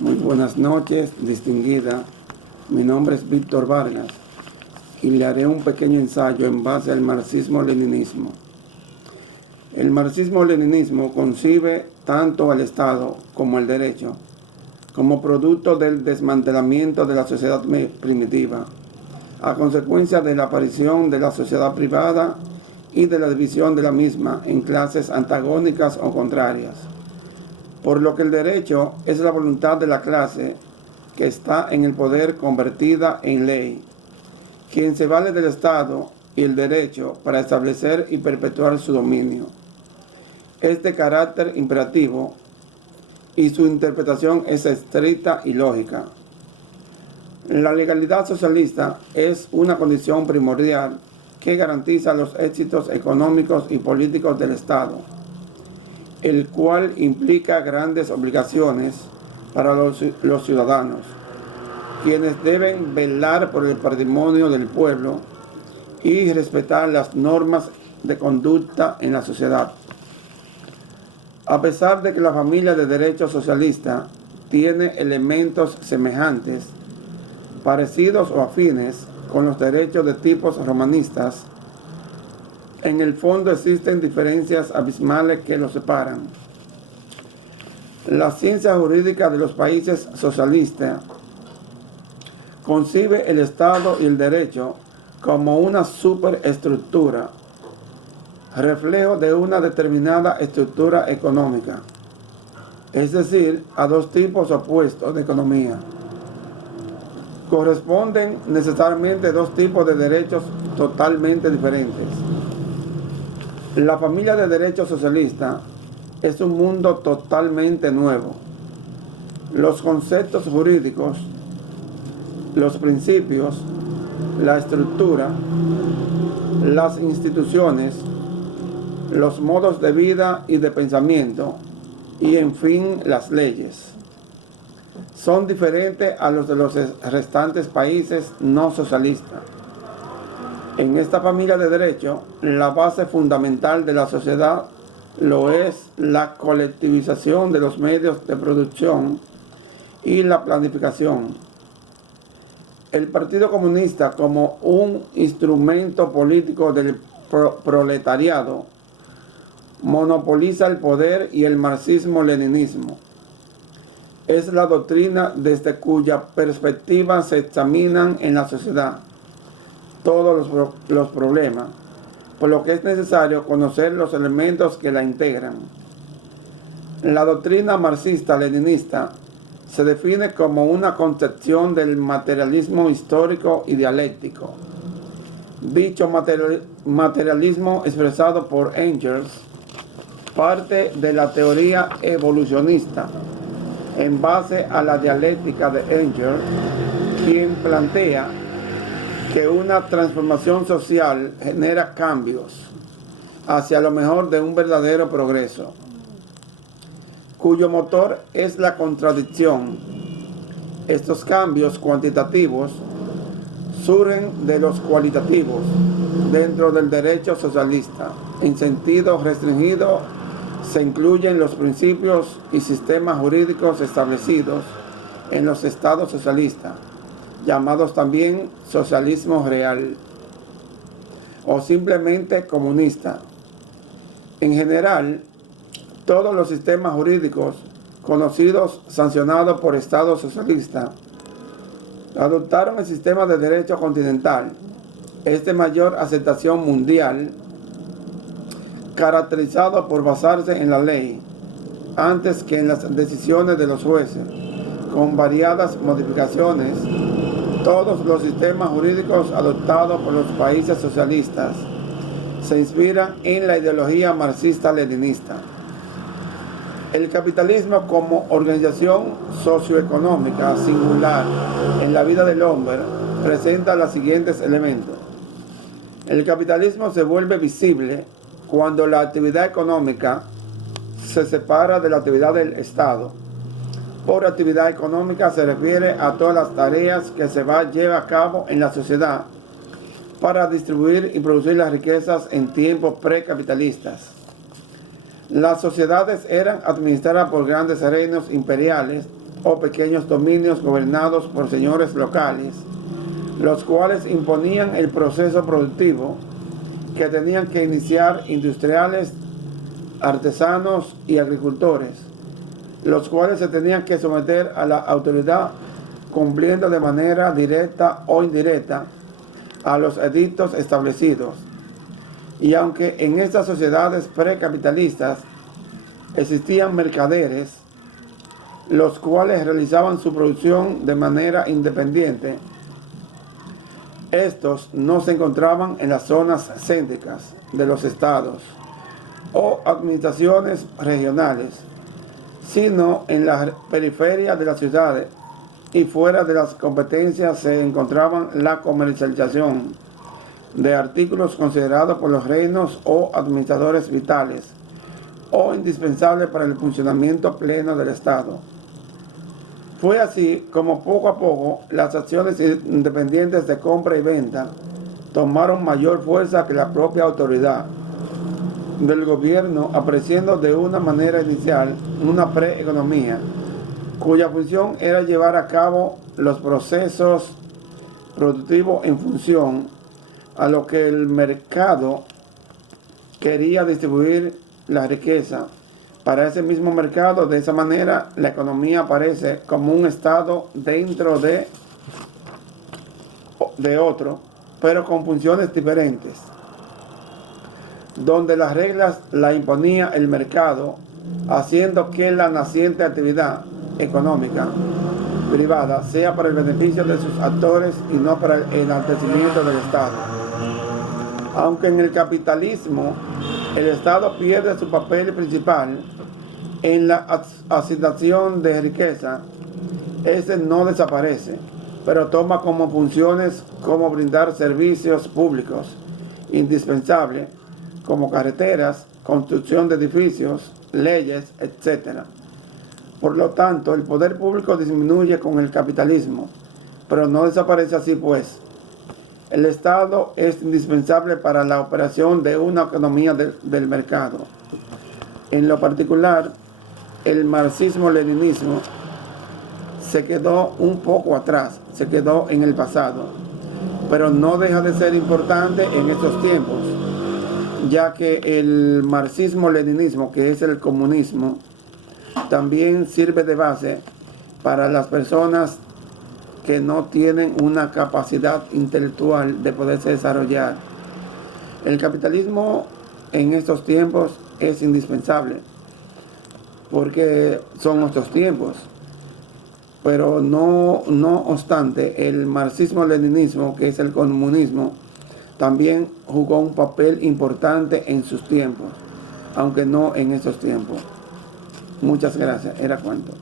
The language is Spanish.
Muy buenas noches, distinguida. Mi nombre es Víctor Vargas y le haré un pequeño ensayo en base al marxismo-leninismo. El marxismo-leninismo concibe tanto al Estado como el derecho como producto del desmantelamiento de la sociedad primitiva, a consecuencia de la aparición de la sociedad privada y de la división de la misma en clases antagónicas o contrarias. Por lo que el derecho es la voluntad de la clase que está en el poder convertida en ley, quien se vale del Estado y el derecho para establecer y perpetuar su dominio. Es de carácter imperativo y su interpretación es estricta y lógica. La legalidad socialista es una condición primordial que garantiza los éxitos económicos y políticos del Estado, el cual implica grandes obligaciones para los ciudadanos, quienes deben velar por el patrimonio del pueblo y respetar las normas de conducta en la sociedad. A pesar de que la familia de derecho socialista tiene elementos semejantes, parecidos o afines con los derechos de tipos romanistas, en el fondo existen diferencias abismales que los separan. La ciencia jurídica de los países socialistas concibe el Estado y el derecho como una superestructura, reflejo de una determinada estructura económica, es decir, a dos tipos opuestos de economía. Corresponden necesariamente dos tipos de derechos totalmente diferentes. La familia de derecho socialista es un mundo totalmente nuevo. Los conceptos jurídicos, los principios, la estructura, las instituciones, los modos de vida y de pensamiento, y en fin, las leyes, son diferentes a los de los restantes países no socialistas. En esta familia de derecho, la base fundamental de la sociedad lo es la colectivización de los medios de producción y la planificación. El Partido Comunista, como un instrumento político del proletariado, monopoliza el poder, y el marxismo-leninismo es la doctrina desde cuya perspectiva se examinan en la sociedad todos los problemas, por lo que es necesario conocer los elementos que la integran. La doctrina marxista-leninista se define como una concepción del materialismo histórico y dialéctico. Dicho materialismo, expresado por Engels, parte de la teoría evolucionista en base a la dialéctica de Engels, quien plantea que una transformación social genera cambios hacia lo mejor de un verdadero progreso, cuyo motor es la contradicción. Estos cambios cuantitativos surgen de los cualitativos dentro del derecho socialista. En sentido restringido se incluyen los principios y sistemas jurídicos establecidos en los estados socialistas, llamados también socialismo real o simplemente comunista. En general, todos los sistemas jurídicos conocidos sancionados por estados socialistas adoptaron el sistema de derecho continental, es de mayor aceptación mundial, caracterizado por basarse en la ley antes que en las decisiones de los jueces, con variadas modificaciones. Todos los sistemas jurídicos adoptados por los países socialistas se inspiran en la ideología marxista-leninista. El capitalismo como organización socioeconómica singular en la vida del hombre presenta los siguientes elementos. El capitalismo se vuelve visible cuando la actividad económica se separa de la actividad del Estado. Por actividad económica se refiere a todas las tareas que se lleva a cabo en la sociedad para distribuir y producir las riquezas en tiempos precapitalistas. Las sociedades eran administradas por grandes reinos imperiales o pequeños dominios gobernados por señores locales, los cuales imponían el proceso productivo que tenían que iniciar industriales, artesanos y agricultores, los cuales se tenían que someter a la autoridad cumpliendo de manera directa o indirecta a los edictos establecidos. Y aunque en estas sociedades precapitalistas existían mercaderes, los cuales realizaban su producción de manera independiente, estos no se encontraban en las zonas céntricas de los estados o administraciones regionales, sino en la periferia de las ciudades, y fuera de las competencias se encontraban la comercialización de artículos considerados por los reinos o administradores vitales o indispensables para el funcionamiento pleno del Estado. Fue así como poco a poco las acciones independientes de compra y venta tomaron mayor fuerza que la propia autoridad del gobierno, apareciendo de una manera inicial una preeconomía, cuya función era llevar a cabo los procesos productivos en función a lo que el mercado quería distribuir la riqueza para ese mismo mercado. De esa manera, la economía aparece como un estado dentro de otro, pero con funciones diferentes, donde las reglas las imponía el mercado, haciendo que la naciente actividad económica privada sea para el beneficio de sus actores y no para el enaltecimiento del Estado. Aunque en el capitalismo el Estado pierde su papel principal en la asignación de riqueza, ese no desaparece, pero toma como funciones como brindar servicios públicos indispensables, como carreteras, construcción de edificios, leyes, etc. Por lo tanto, el poder público disminuye con el capitalismo, pero no desaparece así pues. El Estado es indispensable para la operación de una economía del mercado. En lo particular, el marxismo-leninismo se quedó un poco atrás, se quedó en el pasado, pero no deja de ser importante en estos tiempos, ya que el marxismo-leninismo, que es el comunismo, también sirve de base para las personas que no tienen una capacidad intelectual de poderse desarrollar. El capitalismo en estos tiempos es indispensable, porque son nuestros tiempos, pero no obstante, el marxismo-leninismo, que es el comunismo, también jugó un papel importante en sus tiempos, aunque no en estos tiempos. Muchas gracias. Era cuento.